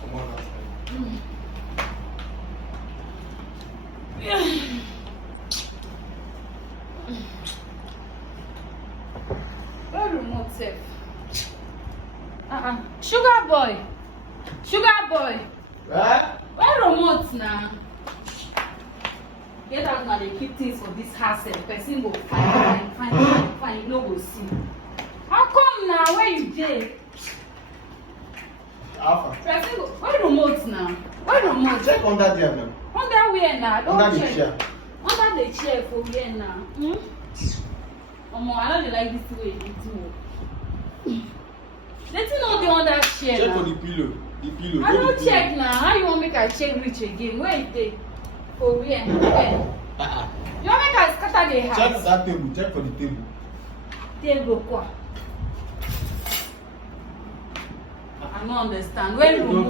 Come on outside. Where remote safe? Sugar boy. Sugar boy. Where remote now? Get out now, they keep things for this house. Person go find, no go see. How come now? Where you dey? Alpha. Person go, where remote now? Where remote? Check under there now. Under where now? Don't Under the check. chair. Under the chair for where now? Omo, I don't dey like this way you do. The thing no dey under chair Check now. for the pillow. The pillow. I Where don't the check now. How you want make I check reach again? Where it dey? For where? Where? You want make I scatter the Check house? that table. Check for the table. Table kwa. I don't understand. Where Table. remote?